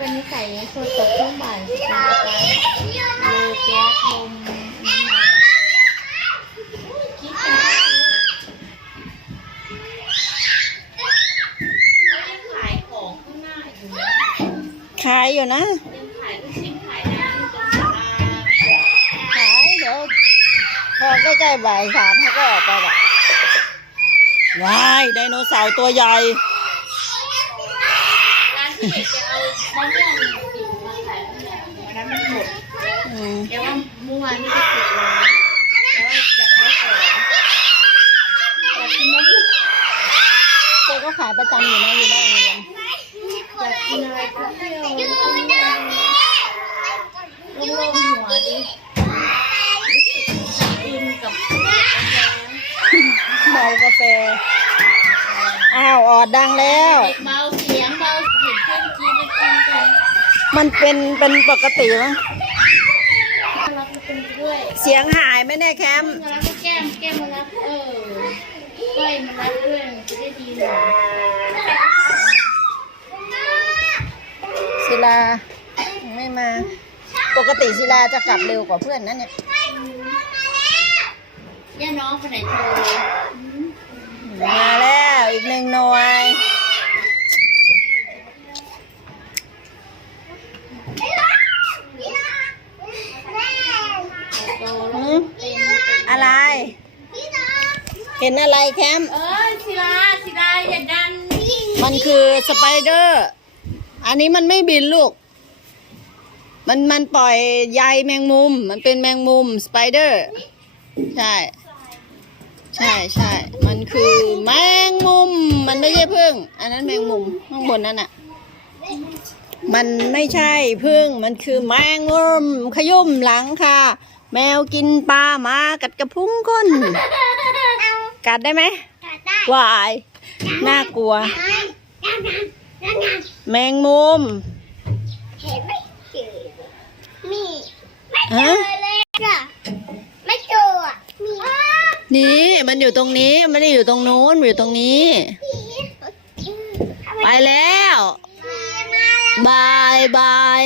เป็นนิสัยคนตกช่วงบ่ายเป็นอาการเลยแก๊สลมนี่มคิดเป็นเขายังขายของข้างหน้าอยู่นะขายอยู่นะ ยังขายลูกชิ้นขายน้ำตรงศาลาขายเดี๋ยวพอใกล้ๆบ่ายสามเขาก็ออกไปละว้ายไดโนเสาร์ตัวใหญ่ แหละวันนั้นหมดแต่ว่าเมื่อวานนี่ก็ปิดร้านแต่ว่าจัดร้าของอยากกินมะม่วงเจ๊ก็ขายประจำอยู่นะอยู่หน้าโรงเรียนอยากกินอะไรก็เที่ยวโล่งๆหัวดิกินกับาแฟเมากาแฟอ้าวออดดังแล้วเด็กเบาเสียงเบา มันเป็นเป็นปกติมั้งน่ารักมาเป็นด้วยเสียงหายไหมเนี่ยแคมป์มารับก็แก้มแก้มมารับเออก้อยมารับด้วยมันจะได้ดีหน่อยศิลาไม่มา ปกติศิลาจะกลับเร็วกว่าเพื่อนนั่นเนี่ยย่าน้องคนไหนโทรมาแล้วอีกหนึ่งหน่วย โทร หืมอะไร เห็นอะไรแคมป์เอ้ยศิลาศิลาอย่าดันมันคือสไปเดอร์ อันนี้มันไม่บินลูก มันมันปล่อยใยแมงมุม มันเป็นแมงมุมสไปเดอร์ ใช่ ใช่ใช่ มันคือแมงมุม มันไม่ใช่พึ่ง อันนั้นแมงมุมข้างบนนั่นน่ะมันไม่ใช่พึ่ง มันคือแมงมุมขยุ่มหลังค่ะ แมวกินปลาหมากัดกระพุ้งก้น กัดได้ไหมวายน่ากลัว แมงมุมเห็นไม่เจอมีฮะเลยจ้ะไม่เจออะมีนี่มันอยู่ตรงนี้มันไม่ได้อยู่ตรงนู้นมันอยู่ตรงนี้ ไปแล้วบายบาย